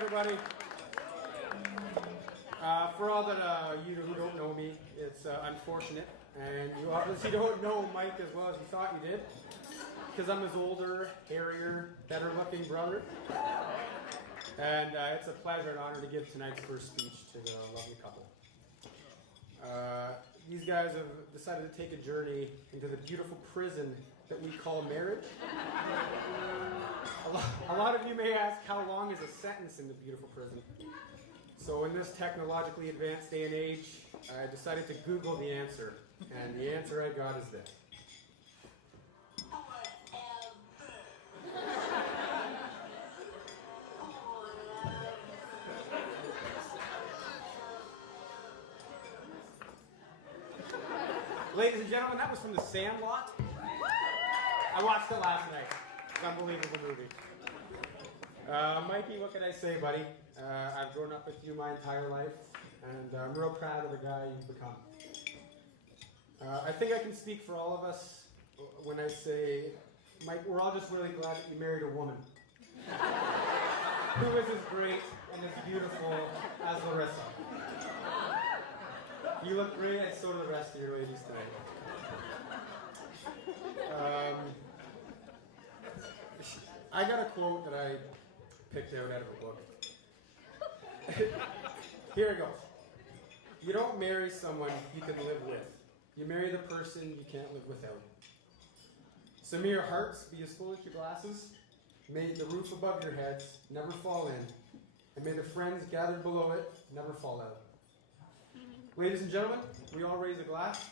everybody. For all that you who don't know me, it's unfortunate, and you obviously don't know Mike as well as you thought you did, because I'm his older, hairier, better-looking brother. And it's a pleasure and honor to give tonight's first speech to the lovely couple. These guys have decided to take a journey into the beautiful prison that we call marriage. A lot of you may ask, how long is a sentence in the beautiful prison? So in this technologically advanced day and age, I decided to Google the answer. And the answer I got is this. Ladies and gentlemen, that was from The Sandlot. I watched it last night. It's an unbelievable movie. Mikey, what can I say, buddy? I've grown up with you my entire life, and I'm real proud of the guy you've become. I think I can speak for all of us when I say, Mike, we're all just really glad that you married a woman who is as great and as beautiful as Larissa. You look great, and so do the rest of your ladies tonight. I got a quote that I picked out of a book. Here it goes. You don't marry someone you can live with. You marry the person you can't live without. So may your hearts be as full as your glasses. May the roof above your heads never fall in. And may the friends gathered below it never fall out. Ladies and gentlemen, we all raise a glass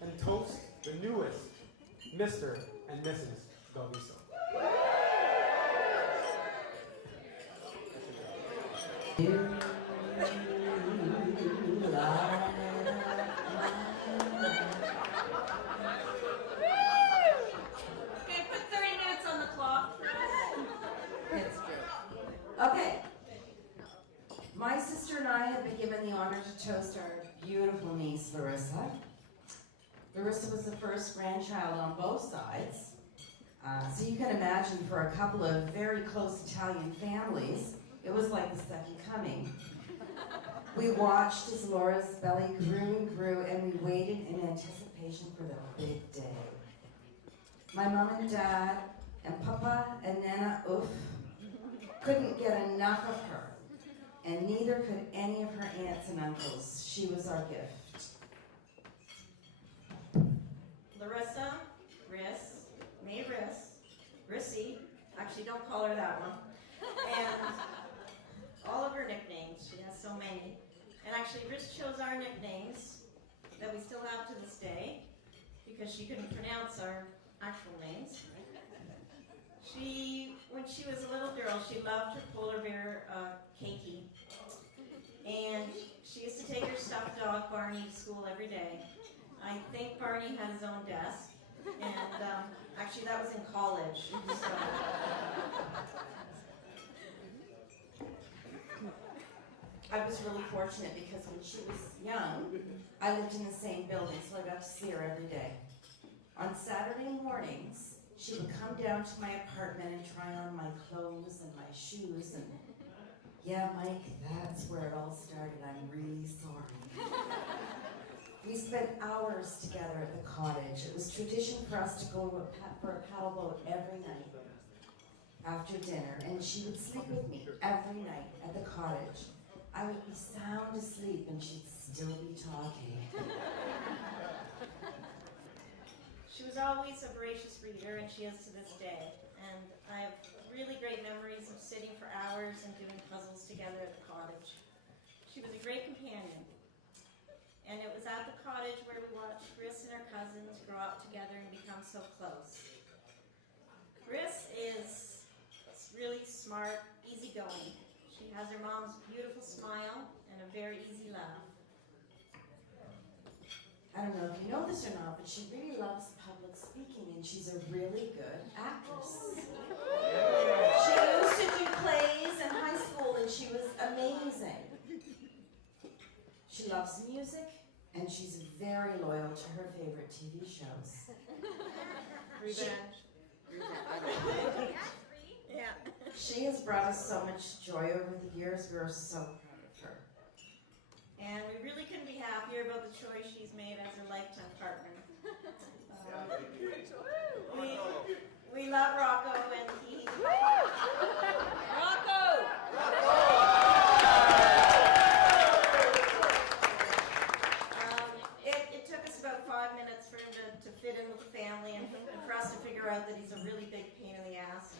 and toast the newest Mr. and Mrs. Galviso. Okay, put 30 minutes on the clock. It's true. Okay. My sister and I have been given the honor to toast our beautiful niece, Larissa. Larissa was the first grandchild on both sides. So you can imagine for a couple of very close Italian families, it was like the second coming. We watched as Laura's belly grew and grew, and we waited in anticipation for the big day. My mom and dad and Papa and Nana, couldn't get enough of her. And neither could any of her aunts and uncles. She was our gift. Larissa, Riss, May Riss, Rissy, actually don't call her that one, and all of her nicknames. She has so many. And actually Riss chose our nicknames that we still have to this day because she couldn't pronounce our actual names. When she was a little girl, she loved her polar bear, Keiki. And she used to take her stuffed dog, Barney, to school every day. I think Barney had his own desk. And actually, that was in college. So. I was really fortunate because when she was young, I lived in the same building, so I got to see her every day. On Saturday mornings, she would come down to my apartment and try on my clothes and my shoes, and yeah, Mike, that's where it all started. I'm really sorry. We spent hours together at the cottage. It was tradition for us to go for a paddle boat every night after dinner, and she would sleep with me every night at the cottage. I would be sound asleep, and she'd still be talking. She was always a voracious reader, and she is to this day. And I have really great memories of sitting for hours and doing puzzles together at the cottage. She was a great companion. And it was at the cottage where we watched Riss and her cousins grow up together and become so close. Riss is really smart, easygoing. She has her mom's beautiful smile and a very easy laugh. I don't know if you know this or not, but she really loves public speaking, and she's a really good actress. She used to do plays in high school, and she was amazing. She loves music, and she's very loyal to her favorite TV shows. Revenge. Yeah. She has brought us so much joy over the years. We're so proud of her. And we really couldn't be happier about the choice she's made as her lifetime partner. We love Rocco, and he... Rocco! It took us about 5 minutes for him to fit in with the family and for us to figure out that he's a really big pain in the ass.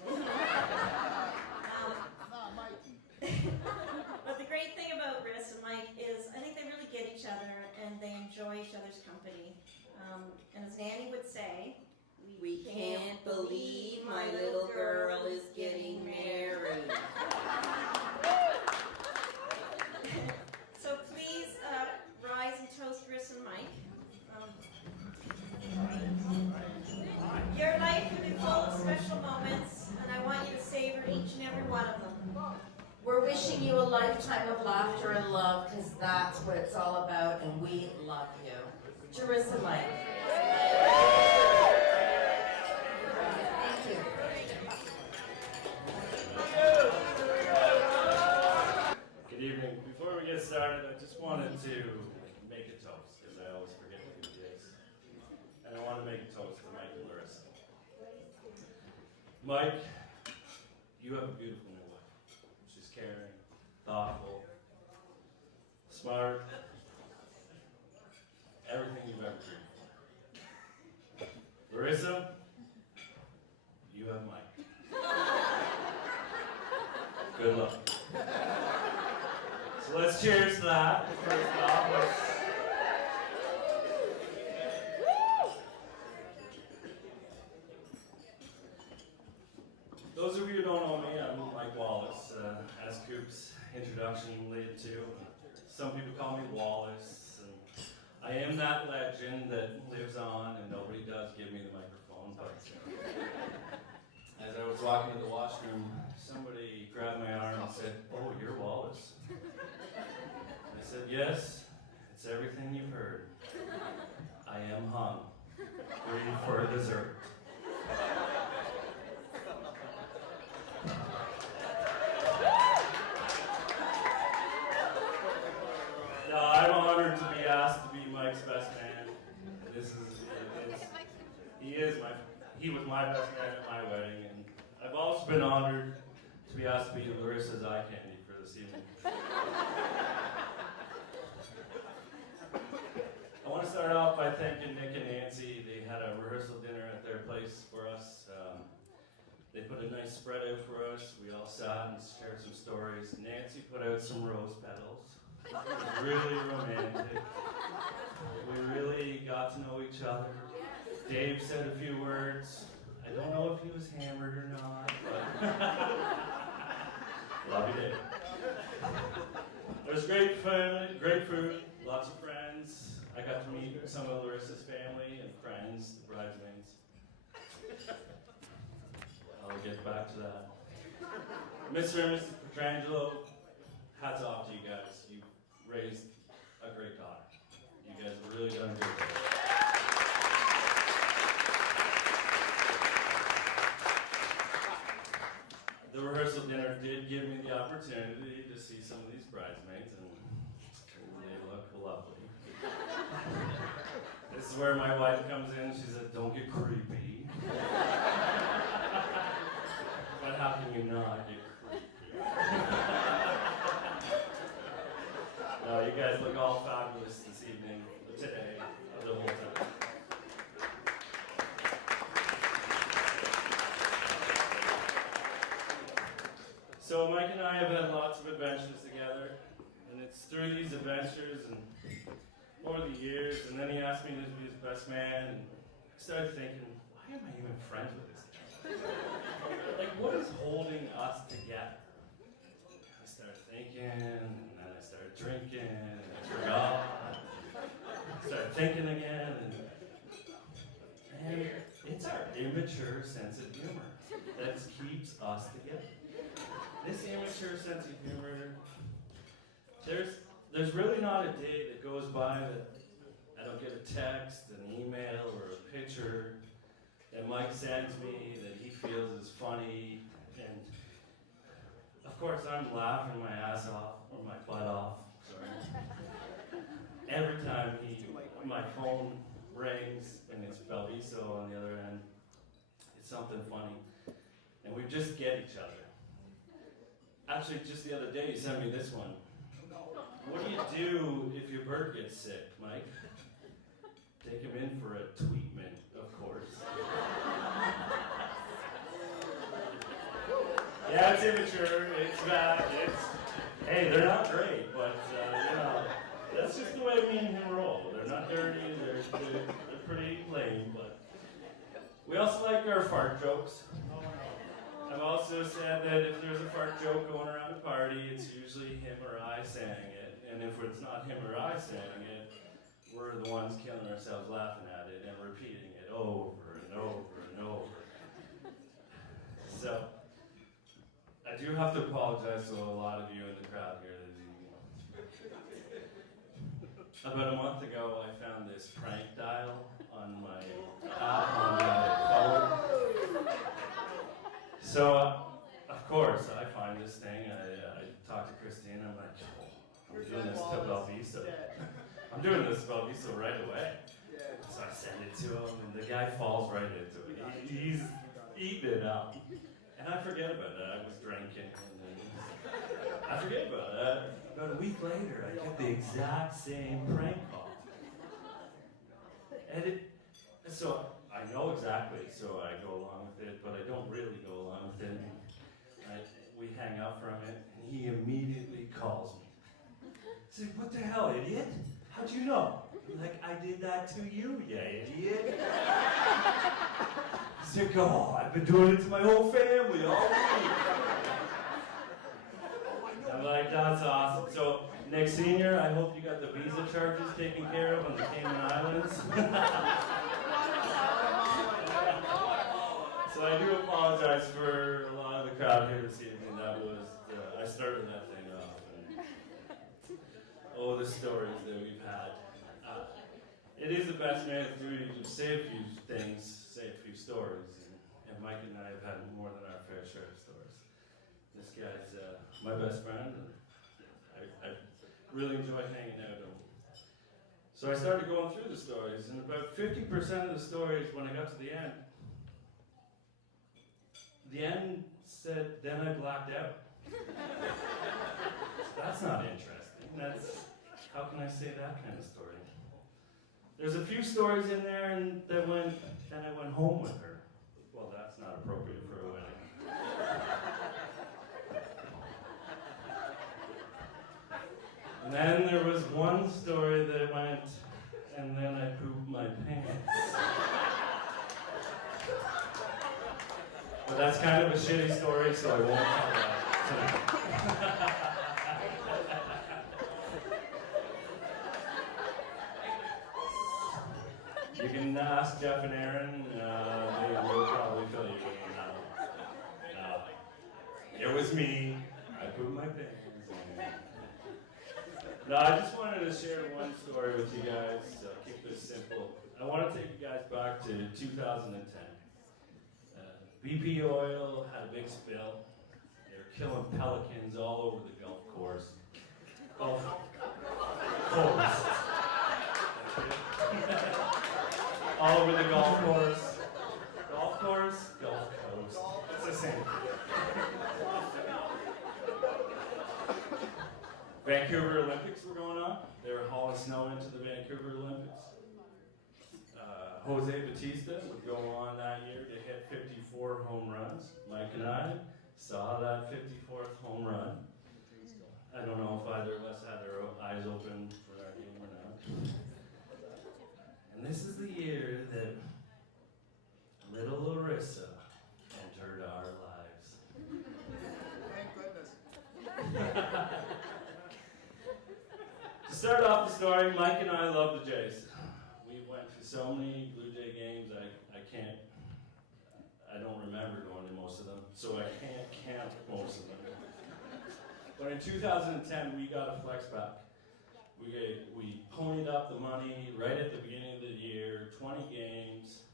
But the great thing about Riss and Mike is I think they really get each other and they enjoy each other's company. And as Nanny would say, We can't believe my little girl is getting married. So please rise and toast Riss and Mike. Your life will be full of special moments, and I want you to savor each and every one of them. We're wishing you a lifetime of laughter and love, because that's what it's all about, and we love you. Teresa Mike. Thank you. Good evening. Before we get started, I just wanted to make a toast, because I always forget to do this. And I want to make a toast to Mike and Larissa. Mike, you have a beautiful new wife. She's caring, thoughtful, smart, everything you've ever dreamed for. Larissa, you have Mike. Good luck. So let's cheers to that. First off, those of you who don't know me, I'm Mike Wallace, as Coop's introduction led to. Some people call me Wallace, and I am that legend that lives on, and nobody does give me the microphone, but as I was walking to the washroom, somebody grabbed my arm and said, "Oh, you're Wallace." I said, "Yes, it's everything you've heard. I am hung, waiting for dessert." No, I'm honored to be asked to be Mike's best man. He was my best man at my wedding, and I've also been honored to be asked to be Larissa's eye candy for this evening. I want to start off by thanking Nick and Nancy. They had a rehearsal dinner at their place for us. They put a nice spread out for us. We all sat and shared some stories. Nancy put out some rose petals. It was really romantic. We really got to know each other. Dave said a few words. I don't know if he was hammered or not, but love you, Dave. There was great fun, great food, lots of friends. I got to meet some of Larissa's family and friends, the bridesmaids. I'll get back to that. Mr. and Mrs. Petrangelo, hats off to you guys. You raised a great daughter. You guys have really done a good job. The rehearsal dinner did give me the opportunity to see some of these bridesmaids, and they look lovely. This is where my wife comes in. She said, "Don't get creepy." But how can you not get creepy? No, you guys look all fabulous this evening, today, the whole time. So Mike and I have had lots of adventures together, and it's through these adventures and over the years, and then he asked me to be his best man, and I started thinking, why am I even friends with this guy? Like, what is holding us together? I started thinking, and then I started drinking, and I forgot. I started thinking again, and it's our immature sense of humor that keeps us together. This immature sense of humor, there's really not a day that goes by that I don't get a text, an email, or a picture that Mike sends me that he feels is funny, and course, I'm laughing my ass off, or my butt off, sorry. Every time my phone rings and it's Belviso on the other end, it's something funny. And we just get each other. Actually, just the other day, you sent me this one. What do you do if your bird gets sick, Mike? Take him in for a treatment, of course. Yeah, it's immature, it's bad, hey, they're not great, but, you know, that's just the way me and him roll. They're not dirty, they're pretty plain, but we also like our fart jokes. I've also said that if there's a fart joke going around a party, it's usually him or I saying it, and if it's not him or I saying it, we're the ones killing ourselves laughing at it and repeating it over and over and over. So, I do have to apologize to a lot of you in the crowd here this evening. About a month ago, I found this prank dial on my app on my phone. So, of course, I find this thing, I talk to Christine, I'm like, oh, I'm doing this to Belviso. I'm doing this to Belviso right away. So I send it to him, and the guy falls right into it. He's eating it up. And I forget about it. I was drinking, and then I forget about it. About a week later, I get the exact same prank call. And so I know exactly, so I go along with it, but I don't really go along with it. We hang up from it, and he immediately calls me. He's like, what the hell, idiot? How'd you know? I'm like, I did that to you, you idiot. He's like, oh, I've been doing it to my whole family all week. I'm like, that's awesome. So, Nick Sr., I hope you got the visa charges taken care of on the Cayman Islands. So I do apologize for a lot of the crowd here this evening. That was, I started that thing off. And, oh, the stories that we've had. It is the best man's duty to say a few things, say a few stories. And Mike and I have had more than our fair share of stories. This guy's my best friend, and I really enjoy hanging out with him. So I started going through the stories, and about 50% of the stories, when I got to the end said, then I blacked out. That's not interesting. How can I say that kind of story? There's a few stories in there, and then I went home with her. Well, that's not appropriate for a wedding. And then there was one story that went, and then I pooped my pants. But that's kind of a shitty story, so I won't tell that tonight. You can ask Jeff and Aaron, they will probably fill you in on that. It was me, I pooped my pants. No, I just wanted to share one story with you guys, keep this simple. I want to take you guys back to 2010. BP Oil had a big spill. They were killing pelicans all over the Gulf course. Gulf course. All over the golf course. Golf course, Gulf Coast. It's the same. Vancouver Olympics were going on. They were hauling snow into the Vancouver Olympics. Jose Bautista would go on that year to hit 54 home runs. Mike and I saw that 54th home run. I don't know if either of us had our eyes open for that game or not. And this is the year that little Larissa entered our lives. Thank goodness. To start off the story, Mike and I love the Jays. We went to so many Blue Jay games, I don't remember going to most of them, so I can't count most of them. But in 2010, we got a flex back. We ponied up the money right at the beginning of the year, 20 games.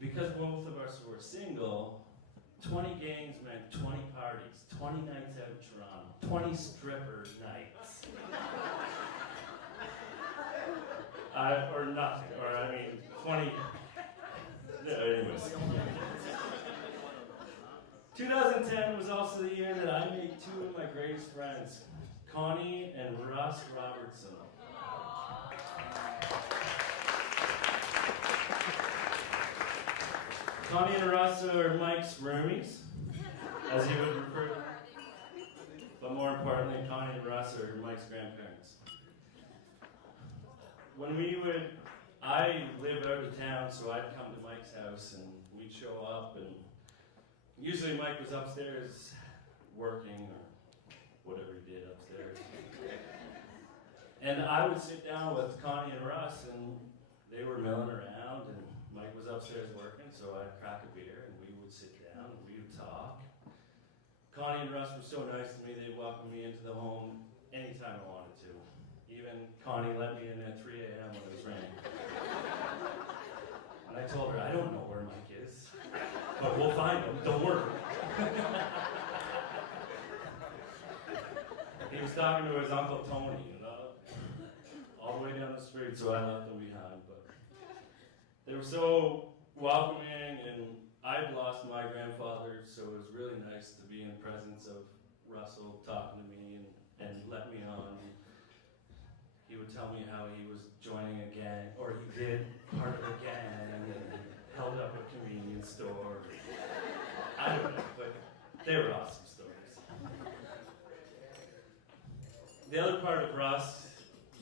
Because both of us were single, 20 games meant 20 parties, 20 nights out in Toronto, 20 stripper nights. Or nothing, or I mean, 20. Yeah, anyways. 2010 was also the year that I made two of my greatest friends, Connie and Russ Robertson. Connie and Russ are Mike's roomies, as he would refer to them. But more importantly, Connie and Russ are Mike's grandparents. I live out of town, so I'd come to Mike's house and we'd show up, and usually Mike was upstairs working or whatever he did upstairs. And I would sit down with Connie and Russ, and they were milling around, and Mike was upstairs working, so I'd crack a beer, and we would sit down, and we would talk. Connie and Russ were so nice to me, they'd welcome me into the home anytime I wanted to. Even Connie let me in at 3 a.m. when it was raining. And I told her, I don't know where Mike is, but we'll find him, don't worry. He was talking to his Uncle Tony, all the way down the street, so I left him behind. But they were so welcoming, and I'd lost my grandfather, so it was really nice to be in the presence of Russell talking to me and let me on. He would tell me how he was joining a gang, or he did part of a gang, and held up a convenience store. I don't know, but they were awesome stories. The other part of Russ,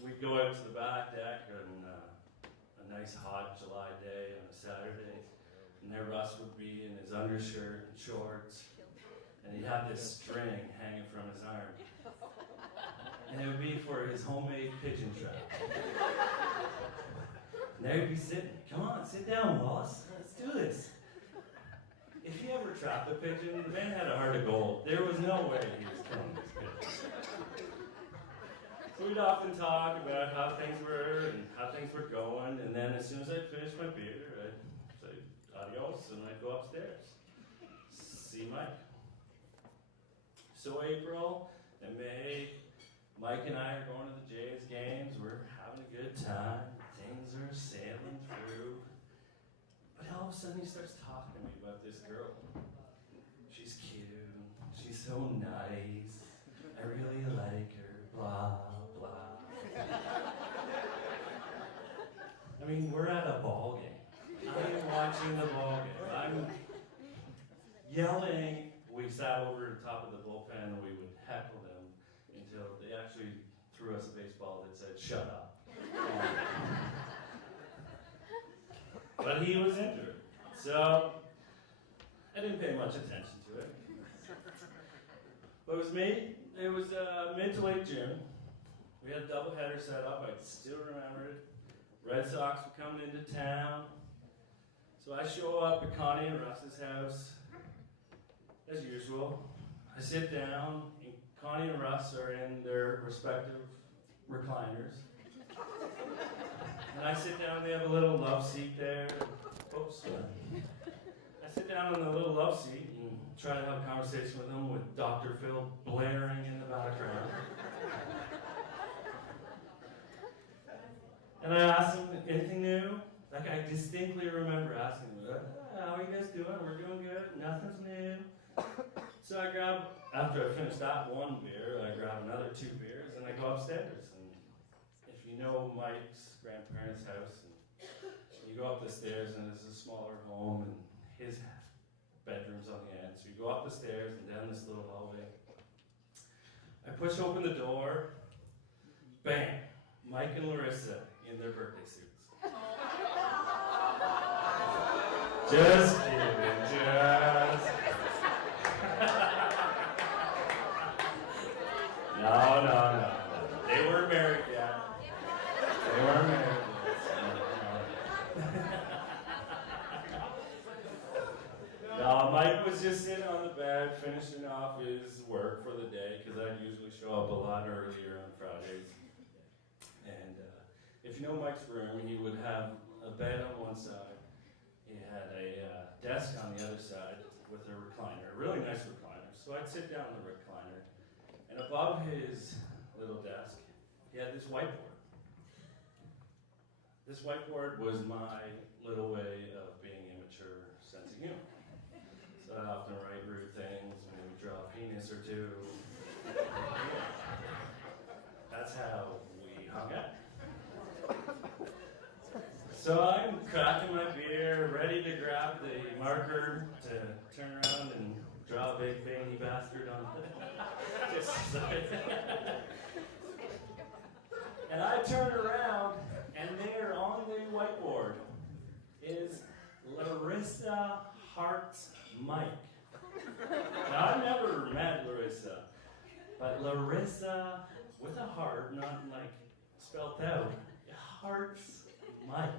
we'd go out to the back deck on a nice hot July day on a Saturday, and there Russ would be in his undershirt and shorts, and he'd have this string hanging from his arm. And it would be for his homemade pigeon trap. And there he'd be sitting. Come on, sit down, Wallace. Let's do this. If he ever trapped a pigeon, the man had a heart of gold. There was no way he was killing these pigeons. So we'd often talk about how things were and how things were going, and then as soon as I'd finish my beer, I'd say adios, and I'd go upstairs. See Mike. So April and May, Mike and I are going to the Jays games. We're having a good time. Things are sailing through. But all of a sudden he starts talking to me about this girl. She's cute. She's so nice. I really like her. Blah, blah. I mean, we're at a ball game. I'm watching the ball game. I'm yelling. We sat over the top of the bullpen and we would heckle them until they actually threw us a baseball that said, "Shut up." But he was into it. So I didn't pay much attention to it. But it was mid to late June. We had a doubleheader set up. I still remember it. Red Sox were coming into town. So I show up at Connie and Russ's house, as usual. I sit down, and Connie and Russ are in their respective recliners. And I sit down, they have a little love seat there. Oops. I sit down on the little love seat and try to have a conversation with them with Dr. Phil blaring in the background. And I asked him, anything new? Like, I distinctly remember asking him, how are you guys doing? We're doing good. Nothing's new. So after I finish that one beer, I grab another 2 beers and I go upstairs. And if you know Mike's grandparents' house, and you go up the stairs and it's a smaller home and his bedroom's on the end. So you go up the stairs and down this little hallway. I push open the door, bam, Mike and Larissa in their birthday suits. Just kidding, just. No. They weren't married yet. They weren't married yet. No, Mike was just sitting on the bed finishing off his work for the day, because I'd usually show up a lot earlier on Fridays. And if you know Mike's room, he would have a bed on one side. He had a desk on the other side, with a recliner, a really nice recliner. So I'd sit down in the recliner, and above his little desk, he had this whiteboard. This whiteboard was my little way of being immature sense of humor. So I often write rude things, maybe draw a penis or two. That's how we hung out. So I'm cracking my beer, ready to grab the marker to turn around and draw a big veiny bastard on it. Just sorry. And I turn around, and there on the whiteboard is Larissa Hart's Mike. Now, I've never met Larissa, but Larissa with a heart, not like spelled out, Hart's Mike.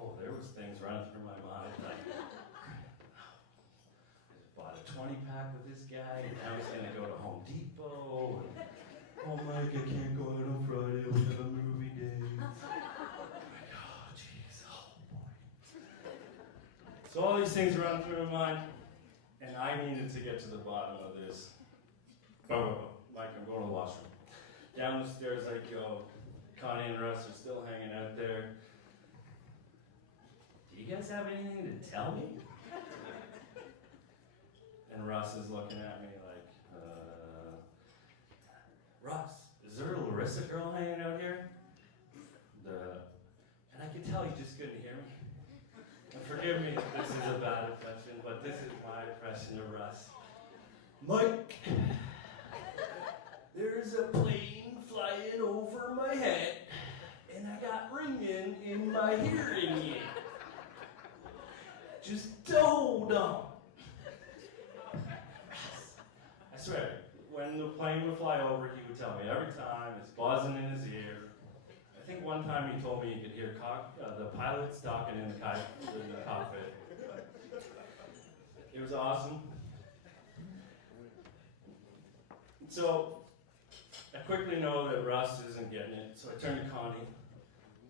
Oh, there was things running through my mind. Like, I just bought a 20-pack with this guy, and now he's going to go to Home Depot. And, oh, Mike, I can't go out on Friday. We have a movie day. Like, oh, jeez, oh, boy. So all these things run through my mind, and I needed to get to the bottom of this. Mike, I'm going to the washroom. Down the stairs I go. Connie and Russ are still hanging out there. Do you guys have anything to tell me? And Russ is looking at me like, Russ, is there a Larissa girl hanging out here? And I could tell he just couldn't hear me. And forgive me if this is a bad impression, but this is my impression of Russ. Mike, there's a plane flying over my head, and I got ringing in my hearing aid. Just hold on. I swear, when the plane would fly over, he would tell me every time, it's buzzing in his ear. I think one time he told me he could hear the pilots talking in the cockpit. It was awesome. So, I quickly know that Russ isn't getting it, so I turn to Connie,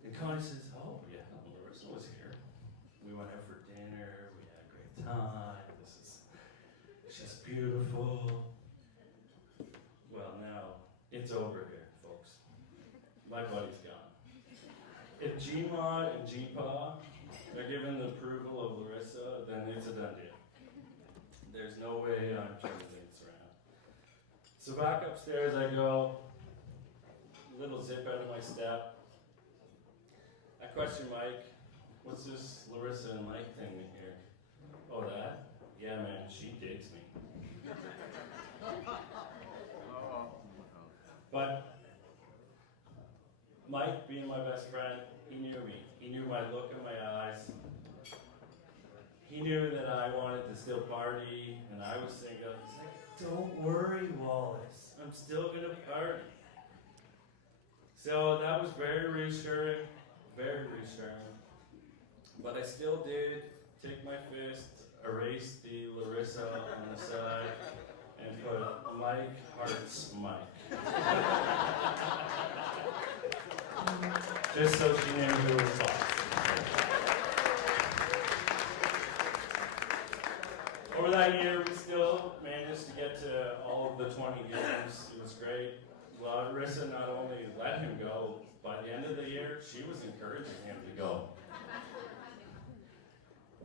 and Connie says, oh yeah, Larissa was here. We went out for dinner, we had a great time, she's beautiful. Well, now, it's over here, folks. My buddy's gone. If Gmod and Gpa are given the approval of Larissa, then it's a done deal. There's no way I'm turning this around. So back upstairs I go, little zip out of my step. I question Mike, what's this Larissa and Mike thing here? Oh, that? Yeah, man, she digs me. But Mike, being my best friend, he knew me. He knew my look in my eyes. He knew that I wanted to still party, and I was single. He's like, don't worry, Wallace. I'm still going to party. So that was very reassuring, very reassuring. But I still did take my fist, erase the Larissa on the side, and put Mike Hart's Mike. Just so she knew who was boss. Over that year, we still managed to get to all of the 20 games. It was great. Larissa not only let him go, by the end of the year, she was encouraging him to go.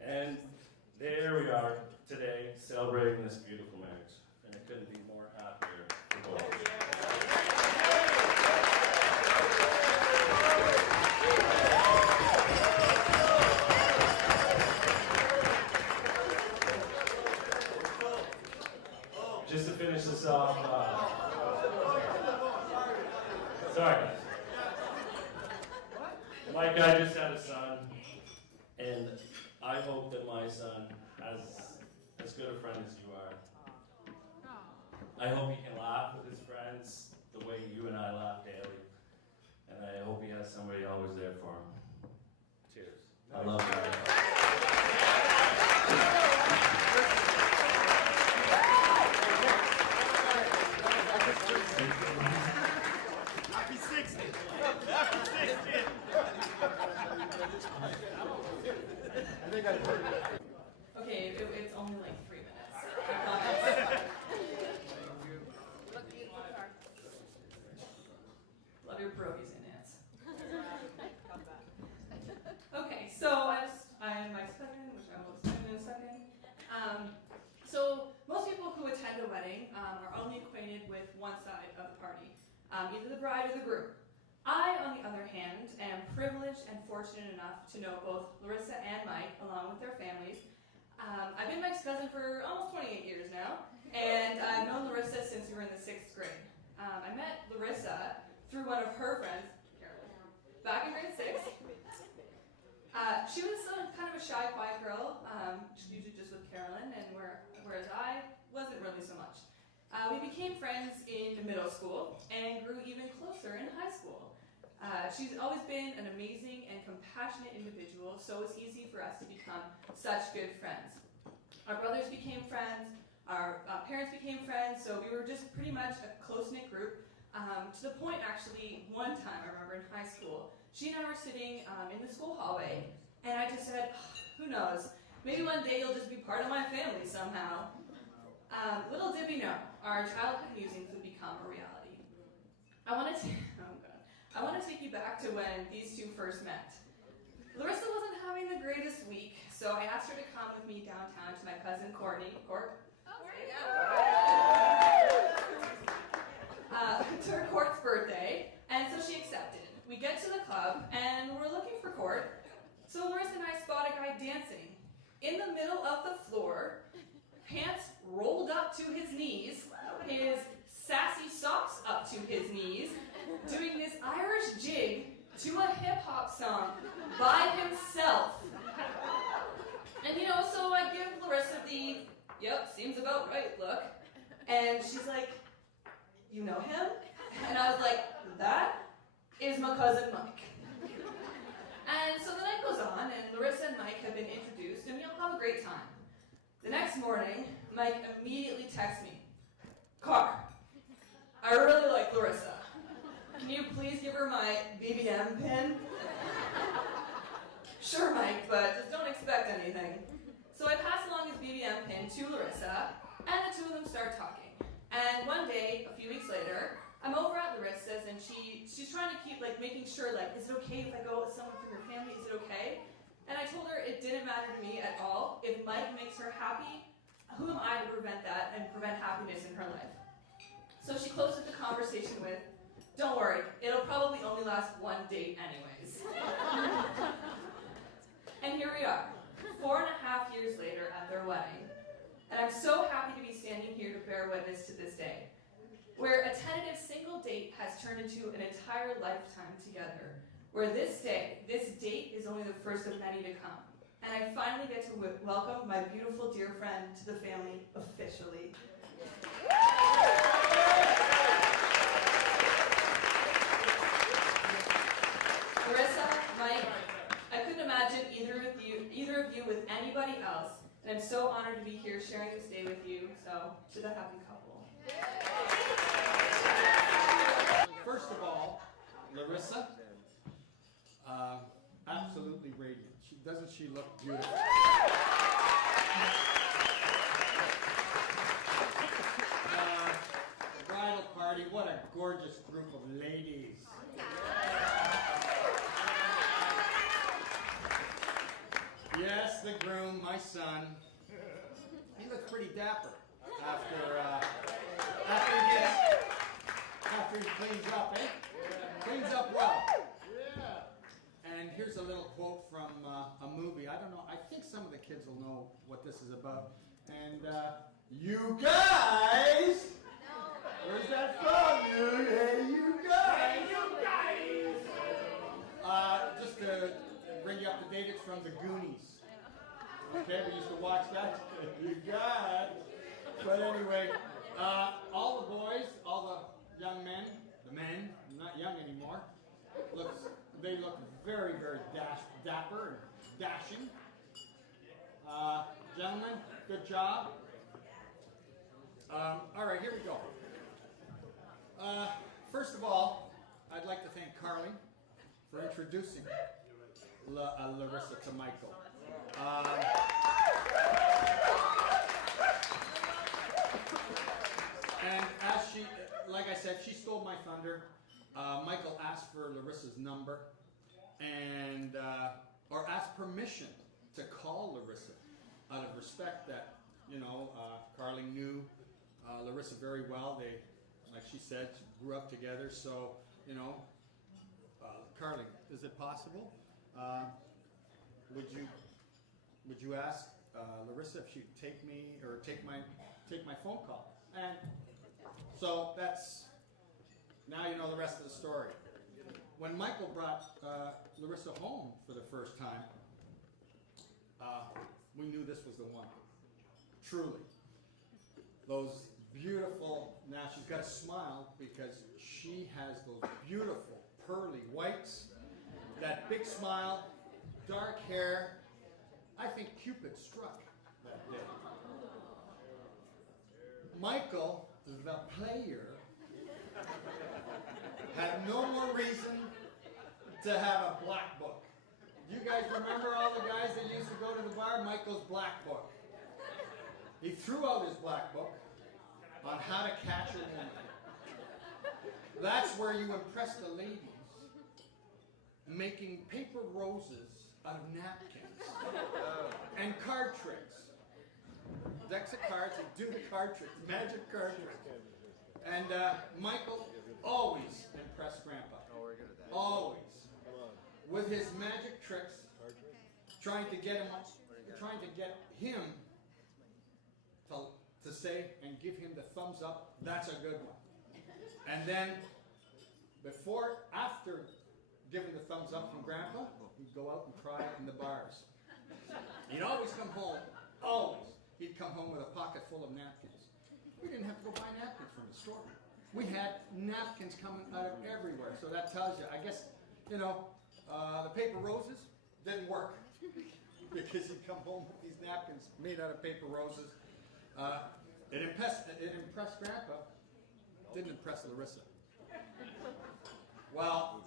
And there we are today, celebrating this beautiful marriage. And I couldn't be more happier for both. Just to finish this off, sorry guys. Mike, I just had a son, and I hope that my son has as good a friend as you are. I hope he can laugh with his friends the way you and I laugh daily, and I hope he has somebody always there for him. Cheers. I love you. Happy 60! Happy 60! I think I heard it. Okay, it's only like 3 minutes. I promise. Love your brogues and ants. Okay, so I'm Mike's cousin, which I will explain in a second. So most people who attend a wedding are only acquainted with one side of the party, either the bride or the groom. I, on the other hand, am privileged and fortunate enough to know both Larissa and Mike, along with their families. I've been Mike's cousin for almost 28 years now, and I've known Larissa since we were in the 6th grade. I met Larissa through one of her friends, Carolyn, back in grade 6. She was kind of a shy, quiet girl, usually just with Carolyn, and whereas I wasn't really so much. We became friends in middle school and grew even closer in high school. She's always been an amazing and compassionate individual, so it's easy for us to become such good friends. Our brothers became friends, our parents became friends, so we were just pretty much a close-knit group, to the point, actually, one time, I remember in high school, she and I were sitting in the school hallway, and I just said, who knows, maybe one day you'll just be part of my family somehow. Little did we know, our childhood musings would become a reality. I want to take you back to when these two first met. Larissa wasn't having the greatest week, so I asked her to come with me downtown to my cousin Courtney, to her Court's birthday, and so she accepted. We get to the club, and we're looking for Court, so Larissa and I spot a guy dancing in the middle of the floor, pants rolled up to his knees, his sassy socks up to his knees, doing this Irish jig to a hip-hop song by himself. And so I give Larissa the, yep, seems about right look, and she's like, you know him? And I was like, that is my cousin Mike. And so the night goes on, and Larissa and Mike have been introduced, and we all have a great time. The next morning, Mike immediately texts me, Car, I really like Larissa. Can you please give her my BBM pin? Sure, Mike, but just don't expect anything. So I pass along his BBM pin to Larissa, and the two of them start talking. And one day, a few weeks later, I'm over at Larissa's, and she's trying to keep making sure, is it okay if I go with someone from your family? Is it okay? And I told her it didn't matter to me at all. If Mike makes her happy, who am I to prevent that and prevent happiness in her life? So she closes the conversation with, don't worry, it'll probably only last one date anyways. And here we are, 4.5 years later at their wedding. And I'm so happy to be standing here to bear witness to this day, where a tentative single date has turned into an entire lifetime together, where this date is only the first of many to come. And I finally get to welcome my beautiful dear friend to the family officially. Larissa, Mike, I couldn't imagine either of you with anybody else, and I'm so honored to be here sharing this day with you, so to the happy couple. First of all, Larissa, absolutely radiant. Doesn't she look beautiful? Bridal party, what a gorgeous group of ladies. Yes, the groom, my son, he looks pretty dapper after he cleans up, eh? Cleans up well. And here's a little quote from a movie. I don't know, I think some of the kids will know what this is about. And you guys! Where's that from? You guys! Just to bring you up to date, it's from the Goonies. Okay, we used to watch that. You guys! But anyway, all the boys, all the young men, the men, not young anymore, they look very, very dapper and dashing. Gentlemen, good job. All right, here we go. First of all, I'd like to thank Carly for introducing Larissa to Michael. like I said, she stole my thunder. Michael asked for Larissa's number and or asked permission to call Larissa out of respect that, you know, Carling knew Larissa very well. They, like she said, grew up together. So, you know, Carling, is it possible? Would you ask Larissa if she'd take me or take my phone call? And so that's, now you know the rest of the story. When Michael brought Larissa home for the first time, we knew this was the one. Truly. Those beautiful, now she's got a smile because she has those beautiful pearly whites, that big smile, dark hair. I think Cupid struck that day. Michael, the player, had no more reason to have a black book. You guys remember all the guys that used to go to the bar? Michael's black book. He threw out his black book on how to catch a woman. That's where you impress the ladies, making paper roses out of napkins and card tricks. Decks of cards, you do the card tricks, magic card tricks. And Michael always impressed Grandpa. Always. With his magic tricks, trying to get him to say and give him the thumbs up, that's a good one. And then after giving the thumbs up from Grandpa, he'd go out and cry in the bars. He'd always come home, he'd come home with a pocket full of napkins. We didn't have to go buy napkins from the store. We had napkins coming out of everywhere. So that tells you, I guess, you know, the paper roses didn't work because he'd come home with these napkins made out of paper roses. It impressed Grandpa, didn't impress Larissa. Well,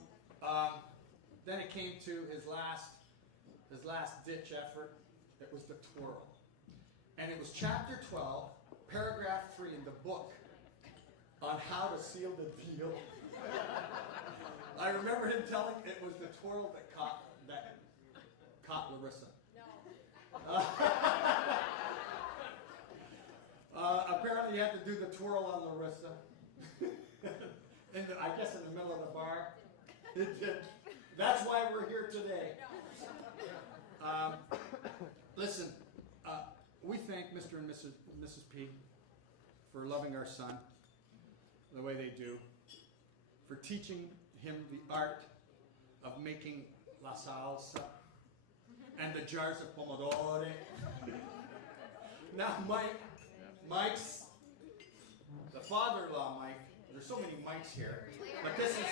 then it came to his last ditch effort. It was the twirl. And it was chapter 12, paragraph 3 in the book on how to seal the deal. I remember him telling it was the twirl that caught Larissa. No. Apparently you had to do the twirl on Larissa. I guess in the middle of the bar. That's why we're here today. Listen, we thank Mr. and Mrs. P for loving our son the way they do, for teaching him the art of making la salsa and the jars of pomodoro. Now Mike's, the father-in-law Mike, there's so many Mikes here, but this is...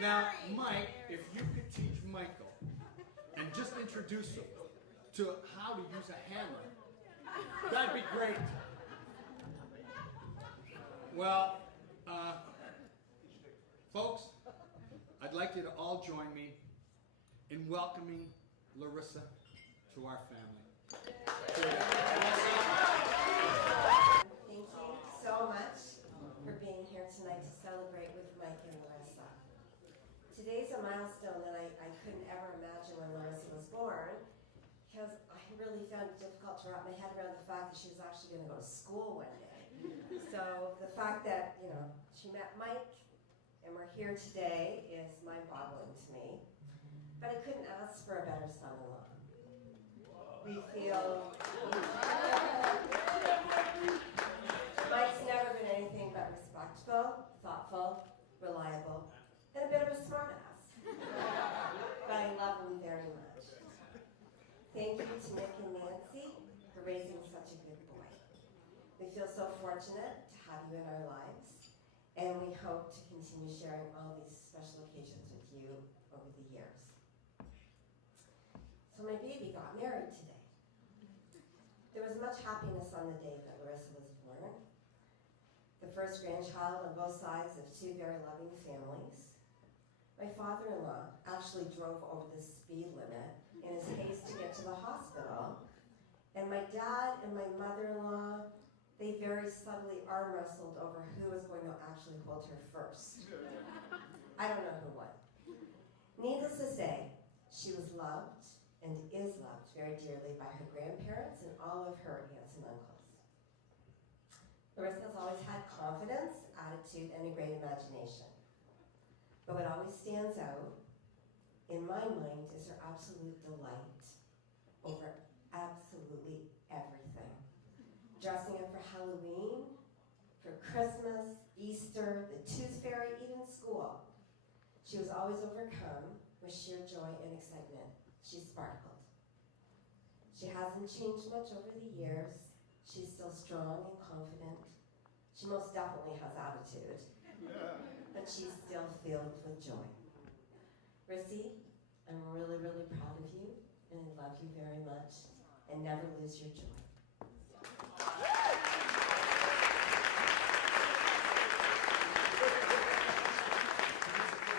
Now, Mike, if you could teach Michael and just introduce him to how to use a hammer, that'd be great. Well, folks, I'd like you to all join me in welcoming Larissa to our family. Thank you so much for being here tonight to celebrate with Mike and Larissa. Today's a milestone that I couldn't ever imagine when Larissa was born, because I really found it difficult to wrap my head around the fact that she was actually going to go to school one day. So the fact that, you know, she met Mike and we're here today is mind-boggling to me. But I couldn't ask for a better son-in-law. We feel Mike's never been anything but respectful, thoughtful, reliable, and a bit of a smartass. But I love him very much. Thank you to Nick and Nancy for raising such a good boy. We feel so fortunate to have you in our lives, and we hope to continue sharing all these special occasions with you over the years. So my baby got married today. There was much happiness on the day that Larissa was born. The first grandchild on both sides of two very loving families. My father-in-law actually drove over the speed limit in his haste to get to the hospital, And my dad and my mother-in-law, they very subtly arm wrestled over who was going to actually hold her first. I don't know who won. Needless to say, she was loved and is loved very dearly by her grandparents and all of her aunts and uncles. Larissa has always had confidence, attitude, and a great imagination. But what always stands out in my mind is her absolute delight over absolutely everything. Dressing up for Halloween, for Christmas, Easter, the Tooth Fairy, even school. She was always overcome with sheer joy and excitement. She sparkled. She hasn't changed much over the years. She's still strong and confident. She most definitely has attitude. But she's still filled with joy. Rissy, I'm really, really proud of you, and I love you very much, and never lose your joy.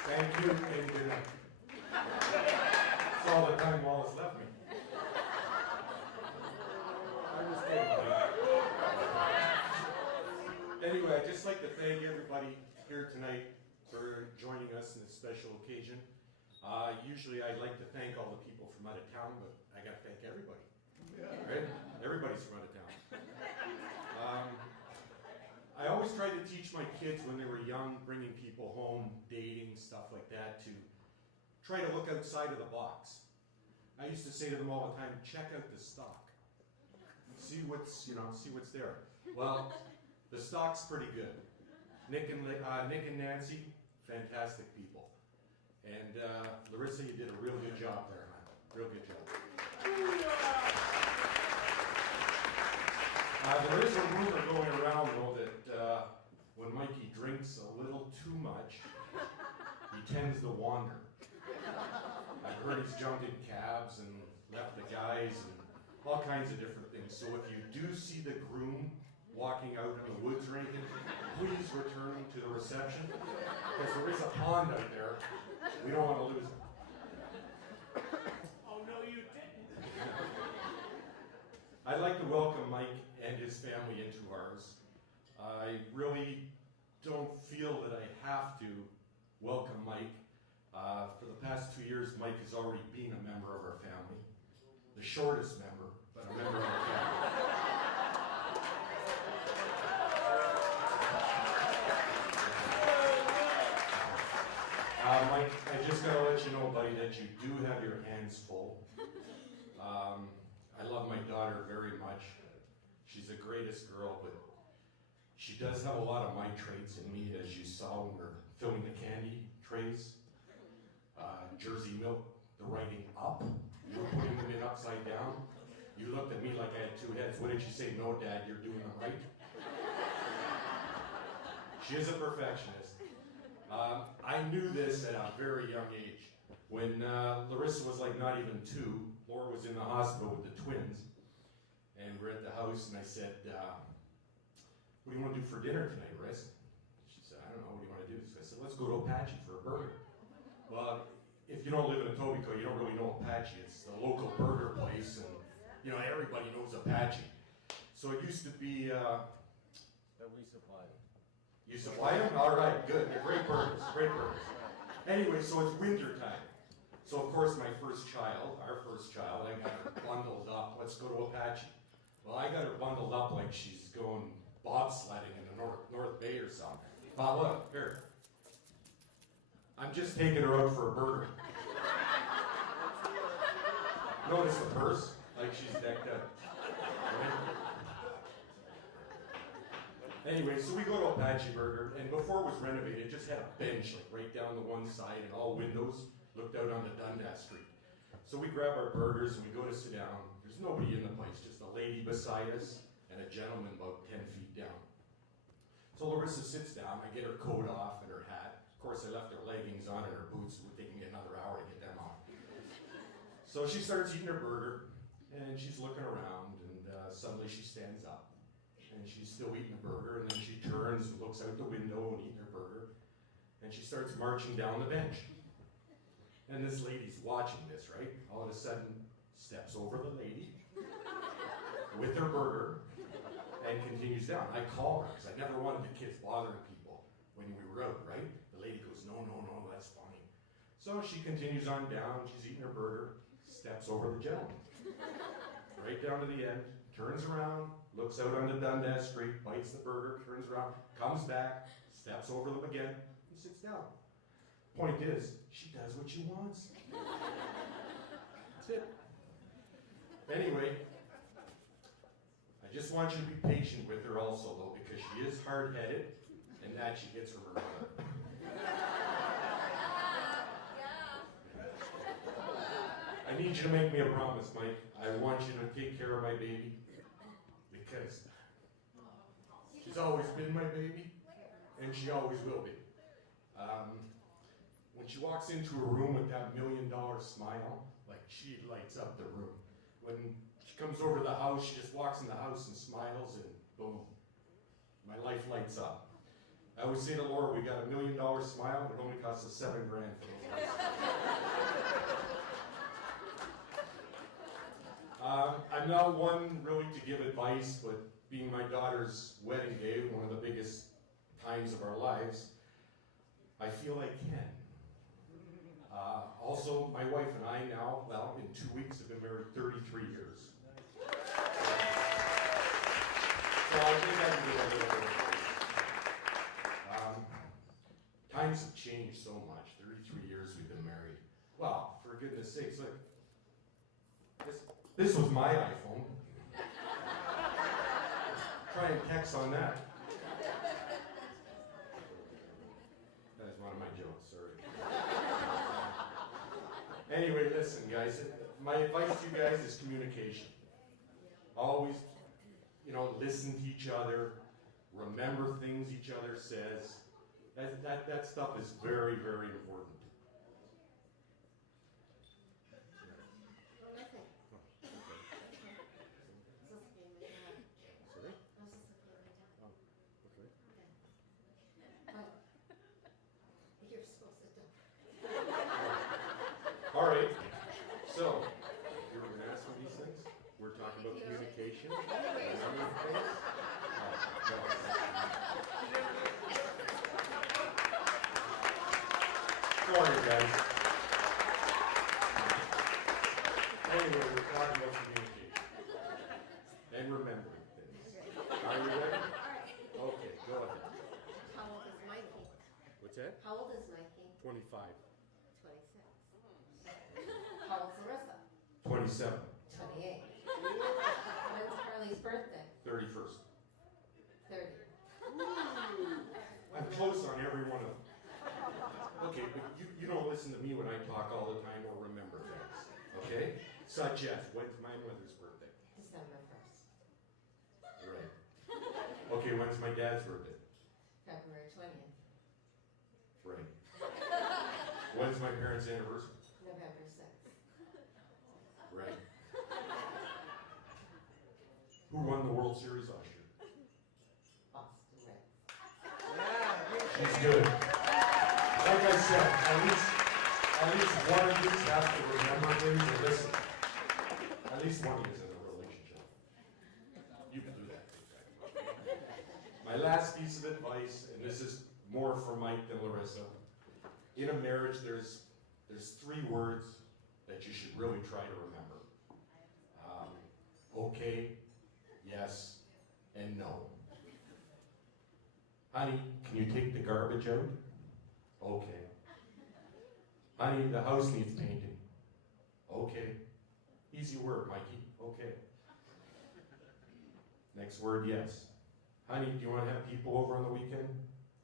Thank you, and good night. That's all the time Wallace left me. I'm just kidding. Anyway, I'd just like to thank everybody here tonight for joining us in this special occasion. Usually I like to thank all the people from out of town, but I gotta thank everybody. Right? Everybody's from out of town. I always tried to teach my kids when they were young, bringing people home, dating, stuff like that, to try to look outside of the box. I used to say to them all the time, check out the stock. See what's there. Well, the stock's pretty good. Nick and Nancy, fantastic people. And Larissa, you did a real good job there, hon. Real good job. There is a rumor going around, though, that when Mikey drinks a little too much, he tends to wander. I've heard he's jumped in cabs and left the guys and all kinds of different things. So if you do see the groom walking out in the woods or anything, please return him to the reception, because there is a pond out there. We don't want to lose him. Oh, no, you didn't. I'd like to welcome Mike and his family into ours. I really don't feel that I have to welcome Mike. For the past 2 years, Mike has already been a member of our family. The shortest member, but a member of our family. Mike, I just gotta let you know, buddy, that you do have your hands full. I love my daughter very much. She's the greatest girl, but she does have a lot of my traits in me, as you saw when we were filming the candy trays. Jersey milk, the writing up. You were putting them in upside down. You looked at me like I had two heads. What did you say? No, Dad, you're doing them right. She is a perfectionist. I knew this at a very young age. When Larissa was like not even 2, Laura was in the hospital with the twins, and we're at the house, and I said, what do you want to do for dinner tonight, Riss? She said, I don't know, what do you want to do? So I said, let's go to Apache for a burger. Well, if you don't live in Etobicoke, you don't really know Apache. It's the local burger place, and everybody knows Apache. So it used to be, That we supply them. you supply them? All right, good. They're great burgers, great burgers. Anyway, so it's winter time. So of course our first child, I got her bundled up. Let's go to Apache. Well, I got her bundled up like she's going bobsledding in the North Bay or something. Well, look, here. I'm just taking her out for a burger. Notice the purse, like she's decked out. Anyway, so we go to Apache Burger, and before it was renovated, it just had a bench like right down the one side and all windows looked out onto Dundas Street. So we grab our burgers and we go to sit down. There's nobody in the place, just a lady beside us and a gentleman about 10 feet down. So Larissa sits down, I get her coat off and her hat. Of course, I left her leggings on and her boots. It would take me another hour to get them on. So she starts eating her burger, and she's looking around, and suddenly she stands up. And she's still eating the burger, and then she turns and looks out the window and eating her burger. And she starts marching down the bench. And this lady's watching this, right? All of a sudden, steps over the lady, with her burger and continues down. I call her because I never wanted the kids bothering people when we were out, right? The lady goes, no, that's funny. So she continues on down, she's eating her burger, steps over the gentleman. Right down to the end, turns around, looks out onto Dundas Street, bites the burger, turns around, comes back, steps over them again, and sits down. Point is, she does what she wants. That's it. Anyway, I just want you to be patient with her also, though, because she is hard-headed, and that she gets her mother. I need you to make me a promise, Mike. I want you to take care of my baby, because she's always been my baby, and she always will be. When she walks into a room with that $1 million smile, like she lights up the room. When she comes over to the house, she just walks in the house and smiles, and boom, my life lights up. I always say to Laura, we got $1 million smile, but it only costs us $7,000 for those lights. I'm not one really to give advice, but being my daughter's wedding day, one of the biggest times of our lives, I feel I can. Also, my wife and I now, well, in 2 weeks, have been married 33 years. So I think I can do a little bit of advice. Times have changed so much. 33 years we've been married. Well, for goodness sakes, look. This was my iPhone. Try and text on that. That is one of my jokes, sorry. Anyway, listen, guys. My advice to you guys is communication. Always, listen to each other. Remember things each other says. That stuff is very, very important. All right, so, you were going to ask me these things? We're talking about communication? Remember things? No. Sorry, guys. Anyway, we're talking about communication. And remembering things. Are you ready? Okay, go ahead. How old is Mikey? What's that? How old is Mikey? 25. 26. How old's Larissa? 27. 28. When's Carly's birthday? 31st. 30. I'm close on every one of them. Okay, but you don't listen to me when I talk all the time or remember things. Okay? Such as, when's my mother's birthday? December 1st. Right. Okay, when's my dad's birthday? February 20th. Right. When's my parents' anniversary? November 6th. Right. Who won the World Series last year? Boston Reds. She's good. Like I said, at least one of these has to remember things and listen. At least one of you is in a relationship. You can do that. My last piece of advice, and this is more for Mike than Larissa. In a marriage, there's 3 words that you should really try to remember. Okay, yes, and no. Honey, can you take the garbage out? Okay. Honey, the house needs painting. Okay. Easy word, Mikey. Okay. Next word, yes. Honey, do you want to have people over on the weekend?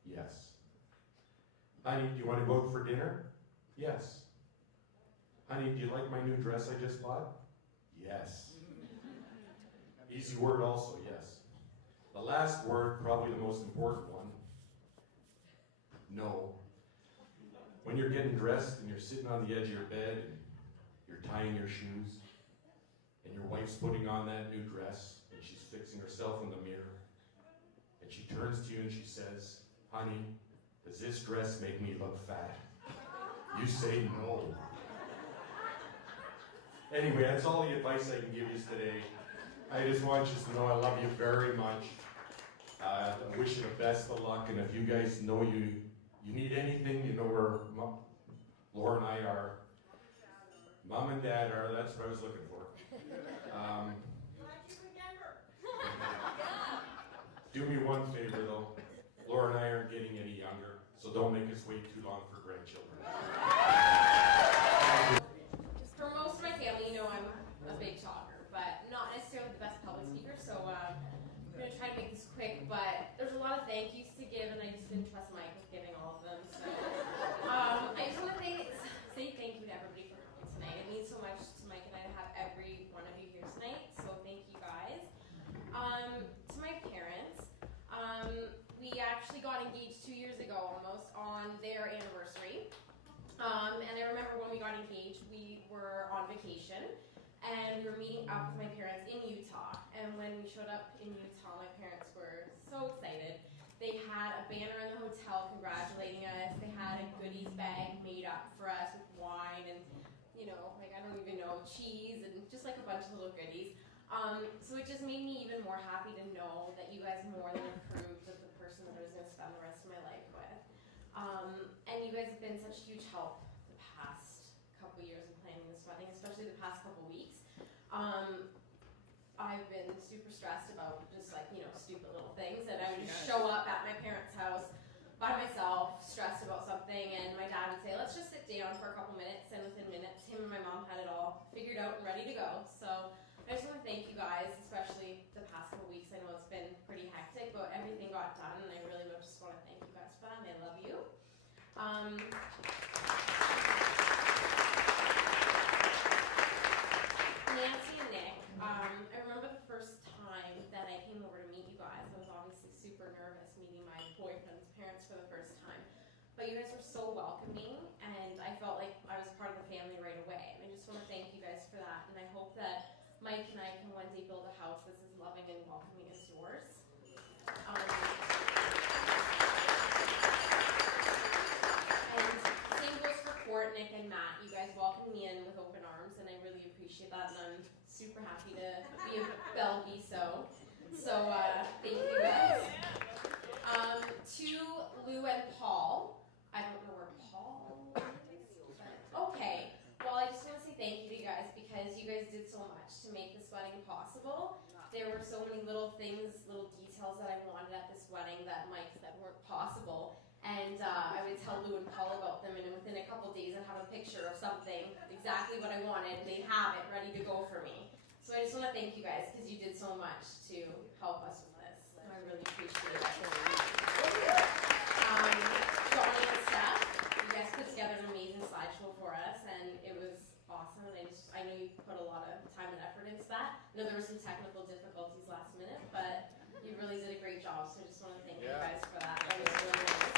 Yes. Honey, do you want to go out for dinner? Yes. Honey, do you like my new dress I just bought? Yes. Easy word also, yes. The last word, probably the most important one, no. When you're getting dressed and you're sitting on the edge of your bed and you're tying your shoes and your wife's putting on that new dress and she's fixing herself in the mirror and she turns to you and she says, honey, does this dress make me look fat? You say no. Anyway, that's all the advice I can give you today. I just want you to know I love you very much. I wish you the best of luck, and if you guys know you need anything, you know where Laura and I are. Mom and Dad are. That's what I was looking for. Glad you remember. Do me one favor though. Laura and I aren't getting any younger, so don't make us wait too long for grandchildren. For most of my family, you know I'm a big talker, but not necessarily the best public speaker, so I'm going to try to make this quick, but there's a lot of thank yous to give, and I just didn't trust Mike with giving all of them, so I just want to say thank you to everybody for coming tonight. It means so much to Mike and I to have every one of you here tonight, so thank you guys. To my parents, we actually got engaged 2 years ago almost on their anniversary. And I remember when we got engaged, we were on vacation and we were meeting up with my parents in Utah. And when we showed up in Utah, my parents were so excited. They had a banner in the hotel congratulating us. They had a goodies bag made up for us with wine and, you know, like I don't even know, cheese and just like a bunch of little goodies. So it just made me even more happy to know that you guys more than approved of the person that I was going to spend the rest of my life with. And you guys have been such huge help the past couple years in planning this wedding, especially the past couple weeks. I've been super stressed about just like, you know, stupid little things, and I would just show up at my parents' house by myself, stressed about something, and my dad would say, let's just sit down for a couple minutes, and within minutes, him and my mom had it all figured out and ready to go. So I just want to thank you guys, especially the past couple weeks. I know it's been pretty hectic, but everything got done, and I really just want to thank you guys for that, and I love you. Nancy and Nick, I remember the first time that I came over to meet you guys. I was obviously super nervous meeting my boyfriend's parents for the first time. But you guys were so welcoming, and I felt like I was part of the family right away. And I just want to thank you guys for that, and I hope that Mike and I can one day build a house that's as loving and welcoming as yours. And same goes for Court, Nick, and Matt. You guys welcomed me in with open arms, and I really appreciate that, and I'm super happy to be a Belle Viso. So thank you guys. To Lou and Paul, I don't know where Paul is, but okay. Well, I just want to say thank you to you guys because you guys did so much to make this wedding possible. There were so many little things, little details that I wanted at this wedding that Mike said weren't possible. And I would tell Lou and Paul about them, and within a couple days I'd have a picture of something, exactly what I wanted, and they'd have it ready to go for me. So I just want to thank you guys because you did so much to help us with this. So I really appreciate it. Johnny and Steph, you guys put together an amazing slideshow for us, and it was awesome. And I know you put a lot of time and effort into that. I know there were some technical difficulties last minute, but you really did a great job. So I just want to thank you guys for that. That was really nice.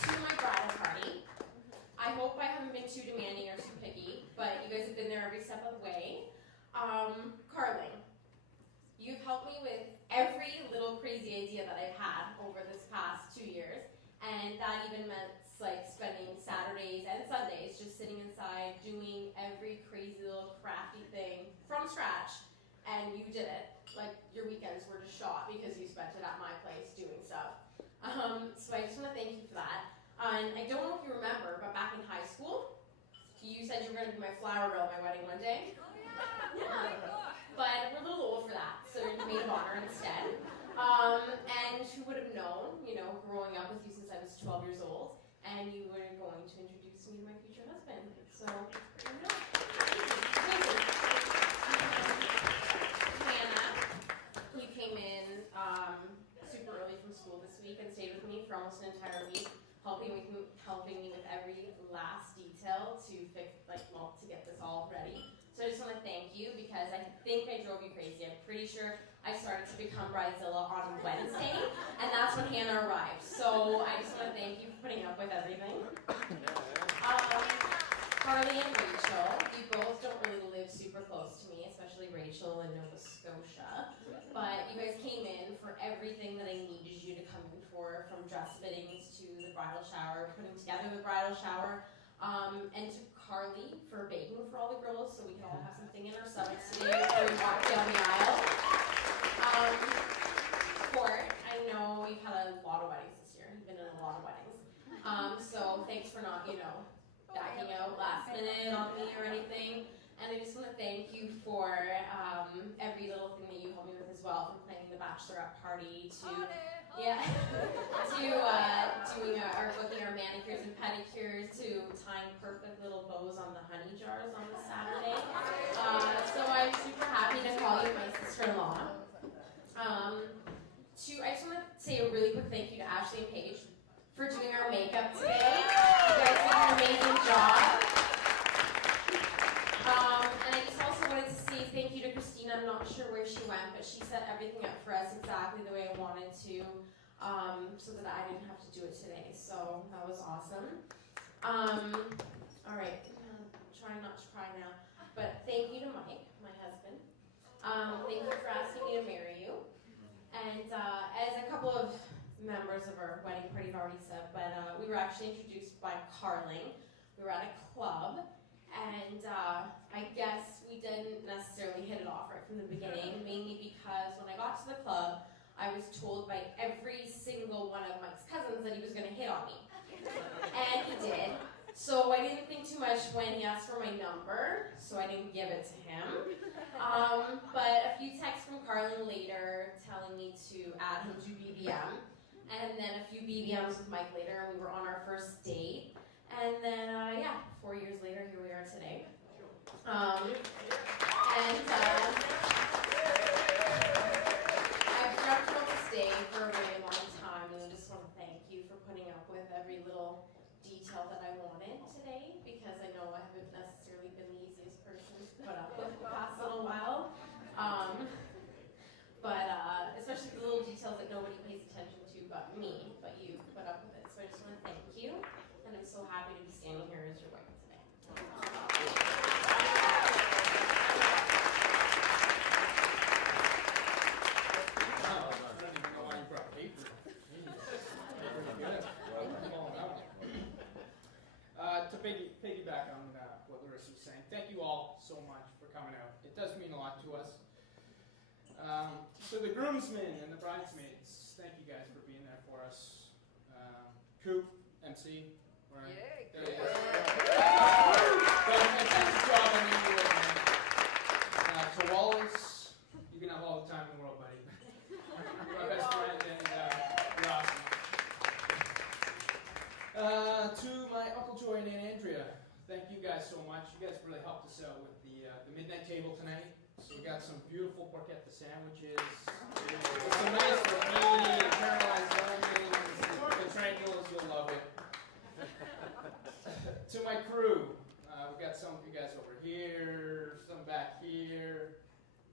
To my bridal party, I hope I haven't been too demanding or too picky, but you guys have been there every step of the way. Carling, you've helped me with every little crazy idea that I've had over this past 2 years, and that even meant like spending Saturdays and Sundays just sitting inside doing every crazy little crafty thing from scratch, and you did it. Like your weekends were just shot because you spent it at my place doing stuff. So I just want to thank you for that. And I don't know if you remember, but back in high school, you said you were going to be my flower girl at my wedding one day. Oh yeah. But we're a little old for that, so you're the maid of honor instead. And who would have known, you know, growing up with you since I was 12 years old, and you were going to introduce me to my future husband. So, you know. Hannah, you came in super early from school this week and stayed with me for almost an entire week, helping me with every last detail to to get this all ready. So I just want to thank you because I think I drove you crazy. I'm pretty sure I started to become Bridezilla on Wednesday, and that's when Hannah arrived. So I just want to thank you for putting up with everything. Carly and Rachel, you both don't really live super close to me, especially Rachel in Nova Scotia, but you guys came in for everything that I needed you to come in for, from dress fittings to the bridal shower, putting together the bridal shower. And to Carly for baking for all the girls so we can all have something in our stomachs today before we walk down the aisle. Court, I know we've had a lot of weddings this year. You've been in a lot of weddings. So thanks for not, backing out last minute on me or anything. And I just want to thank you for every little thing that you helped me with as well, from planning the bachelorette party to doing our booking our manicures and pedicures to tying perfect little bows on the honey jars on the Saturday. So I'm super happy to call you my sister-in-law. I just want to say a really quick thank you to Ashley and Paige for doing our makeup today. You guys did an amazing job. And I just also wanted to say thank you to Christina. I'm not sure where she went, but she set everything up for us exactly the way I wanted to, so that I didn't have to do it today. So that was awesome. All right, I'm trying not to cry now. But thank you to Mike, my husband. Thank you for asking me to marry you. And as a couple of members of our wedding party have already said, but we were actually introduced by Carling. We were at a club, and I guess we didn't necessarily hit it off right from the beginning, mainly because when I got to the club, I was told by every single one of Mike's cousins that he was going to hit on me. And he did. So I didn't think too much when he asked for my number, so I didn't give it to him. But a few texts from Carlin later telling me to add him to BBM, and then a few BBMs with Mike later, and we were on our first date. And then, 4 years later, here we are today. I've dreamt about this day for a really long time, and I just want to thank you for putting up with every little detail that I wanted today, because I know I haven't necessarily been the easiest person to put up with the past little while. But especially the little details that nobody pays attention to but me, but you put up with it. So I just want to thank you, and I'm so happy to be standing here as your wife today. To piggyback on what Larissa was saying, thank you all so much for coming out. It does mean a lot to us. To the groomsmen and the bridesmaids, thank you guys for being there for us. Coop, MC, Ryan. There you go. Fantastic job on your work, man. To Wallace, you can have all the time in the world, buddy. My best friend, and you're awesome. To my Uncle Joy and Aunt Andrea, thank you guys so much. You guys really helped us out with the midnight table tonight. So we got some beautiful porchetta sandwiches, some nice rotini, caramelized onions, the tranquilos, you'll love it. To my crew, we got some of you guys over here, some back here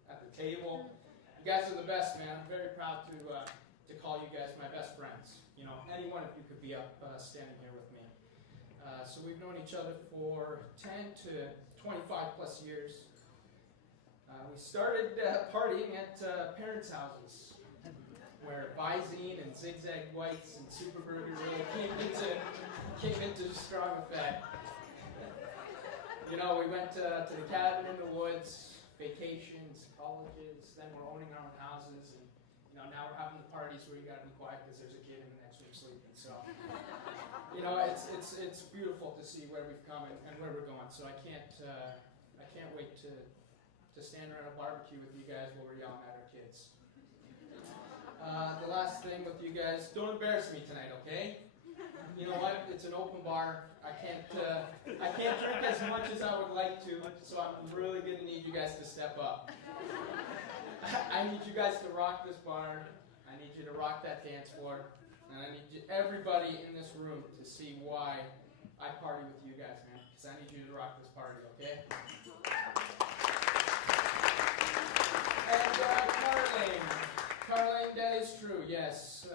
at the table. You guys are the best, man. I'm very proud to call you guys my best friends. You know, any one of you could be up standing here with me. So we've known each other for 10 to 25 plus years. We started partying at parents' houses, where Visine and Zigzag Whites and Super Burger really came into strong effect. You know, we went to the cabin in the woods, vacations, colleges, then we're owning our own houses, and now we're having the parties where you gotta be quiet because there's a kid in the next room sleeping. So, it's beautiful to see where we've come and where we're going. So I can't wait to stand around a barbecue with you guys while we're yelling at our kids. The last thing with you guys, don't embarrass me tonight, okay? You know what? It's an open bar. I can't drink as much as I would like to, so I'm really gonna need you guys to step up. I need you guys to rock this bar. I need you to rock that dance floor, and I need everybody in this room to see why I party with you guys, man. Because I need you to rock this party, okay? And Carlene, that is true, yes.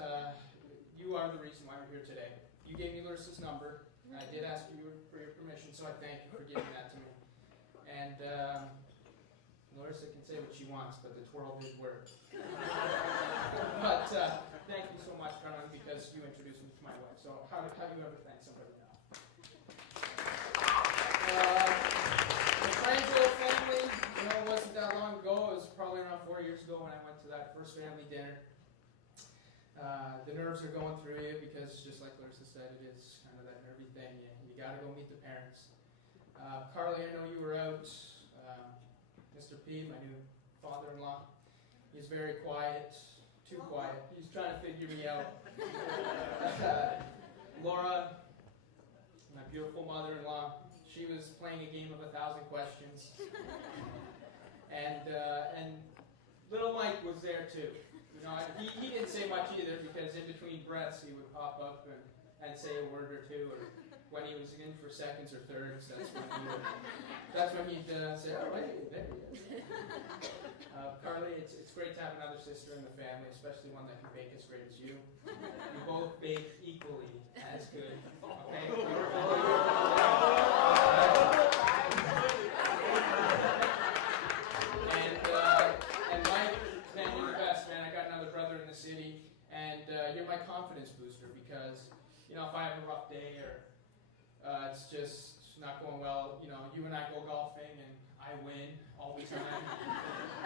You are the reason why we're here today. You gave me Larissa's number. I did ask you for your permission, so I thank you for giving that to me. And Larissa can say what she wants, but the twirl did work. But thank you so much, Carlene, because you introduced me to my wife. So how do you ever thank somebody now? nerves are going through you because, just like Larissa said, it is kind of that nervy thing. You got to go meet the parents. Carly, I know you were out. Mr. P, my new father-in-law, he's very quiet, too quiet. He's trying to figure me out. Laura, my beautiful mother-in-law, she was playing a game of 1,000 questions. And little Mike was there too. You know, he didn't say much either because in between breaths he would pop up and say a word or two, or when he was in for seconds or thirds, that's when he'd say, "Oh, wait, there he is." Carly, it's great to have another sister in the family, especially one that can bake as great as you. You both bake equally as good. Okay. And Mike, man, you're the best, man. I got another brother in the city, and you're my confidence booster because, you know, if I have a rough day or it's just not going well, you know, you and I go golfing and I win all the time,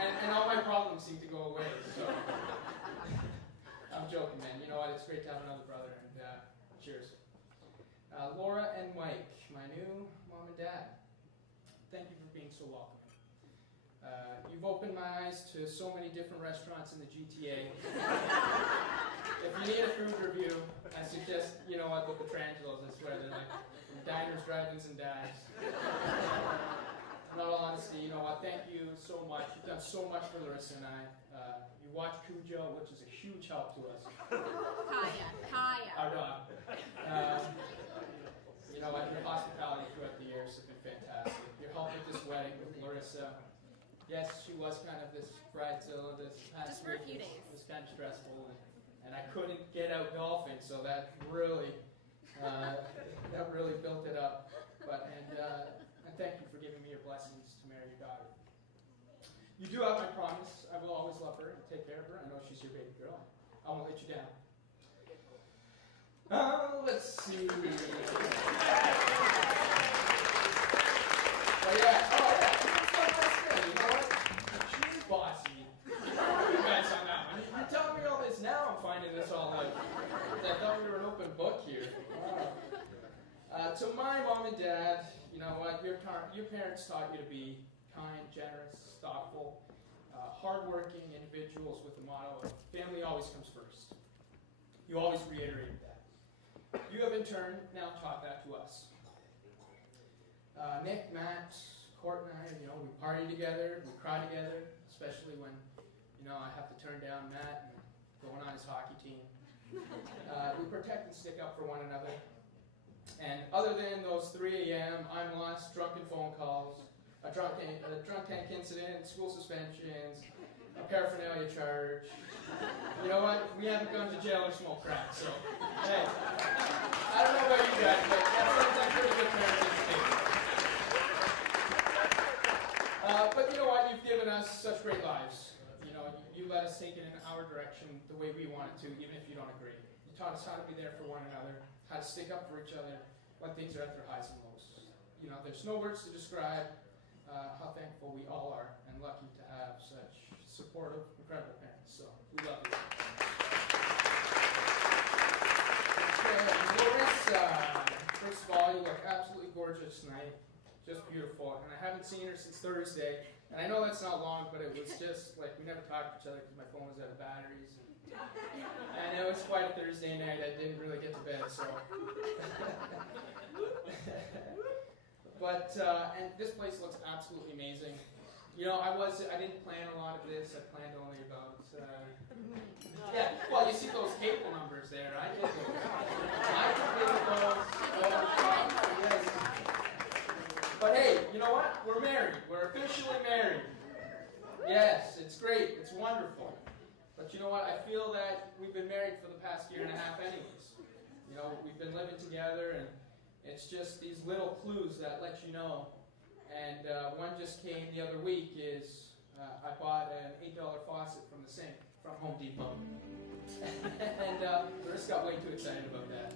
and all my problems seem to go away. So I'm joking, man. You know what? It's great to have another brother, and cheers. Laura and Mike, my new mom and dad. Thank you for being so welcoming. You've opened my eyes to so many different restaurants in the GTA. If you need a food review, I suggest, you know what, look at Petrangelo's. I swear, they're like diners, drive-ins, and dives. In all honesty, you know what, thank you so much. You've done so much for Larissa and I. You watch Cujo, which is a huge help to us. Kaya. Our dog. You know what, your hospitality throughout the years has been fantastic. Your help with this wedding with Larissa. Yes, she was kind of this bridezilla this past Just for a week. few days. It was kind of stressful, and I couldn't get out golfing, so that really built it up. But and thank you for giving me your blessings to marry your daughter. You do have my promise. I will always love her and take care of her. I know she's your baby girl. I won't let you down. Let's see. But yeah. Oh yeah. You know what? She's bossy. You guys on that one. You're telling me all this now. I'm finding this all out. I thought we were an open book here. Wow. To my mom and dad, you know what? Your parents taught you to be kind, generous, thoughtful, hardworking individuals with the motto of family always comes first. You always reiterated that. You have in turn now taught that to us. Nick, Matt, Court and I, you know, we party together, we cry together, especially when, you know, I have to turn down Matt and going on his hockey team. We protect and stick up for one another. And other than those 3 a.m., I'm lost, drunken phone calls, a drunk tank incident, school suspensions, a paraphernalia charge. You know what? We haven't gone to jail or smoked crack, so hey. I don't know about you guys, but that sounds like pretty good parenting to me. But you know what? You've given us such great lives. You know, you let us take it in our direction the way we want it to, even if you don't agree. You taught us how to be there for one another, how to stick up for each other when things are at their highs and lows. You know, there's no words to describe how thankful we all are and lucky to have such supportive, incredible parents. So we love you. Larissa, first of all, you look absolutely gorgeous tonight. Just beautiful. And I haven't seen her since Thursday. And I know that's not long, but it was just like we never talked to each other because my phone was out of batteries. And it was quite a Thursday night. I didn't really get to bed, so. But, and this place looks absolutely amazing. You know, I didn't plan a lot of this. I planned only about, yeah, well, you see those cable numbers there. I did those. Yes. But hey, you know what? We're married. We're officially married. Yes, it's great. It's wonderful. But you know what? I feel that we've been married for the past year and a half anyways. You know, we've been living together, and it's just these little clues that let you know. And one just came the other week is I bought an $8 faucet from the sink from Home Depot. And Larissa got way too excited about that.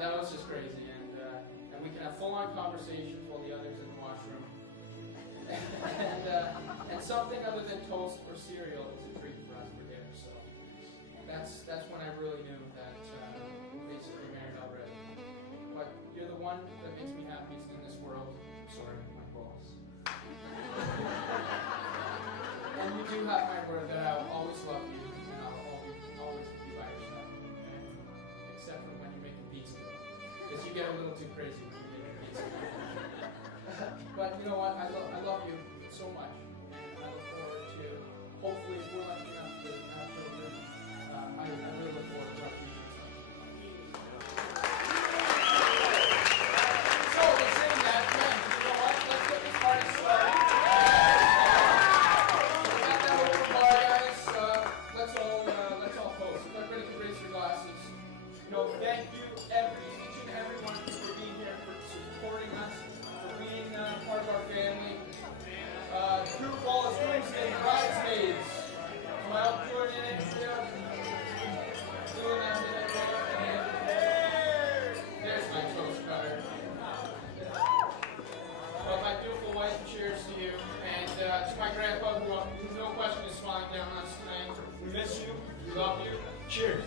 That was just crazy. And we can have full-on conversations while the other's in the washroom. And something other than toast or cereal is a treat for us for dinner. So that's when I really knew that we're basically married already. But you're the one that makes me happiest in this world. Sorry, my boss. And you do have my word that I will always love you and I will always be by your side. Okay? Except for when you're making pizza. Because you get a little too crazy when you're making pizza. But you know what? I love you so much. And I look forward to, hopefully, if we're lucky enough to have children, I really look forward to our future. So, in saying that, man, you know what? Let's get this party started. We got that over bar, guys. Let's all toast. If everybody can raise your glasses. You know, thank you, each and everyone, for being here, for supporting us, for being part of our family. Group all as groups and bridesmaids. So I hope you join in it. Doing that minute there. There's my toast cutter. Well, my beautiful wife, cheers to you. And to my grandpa, who no question is smiling down on us tonight. We miss you. We love you. Cheers.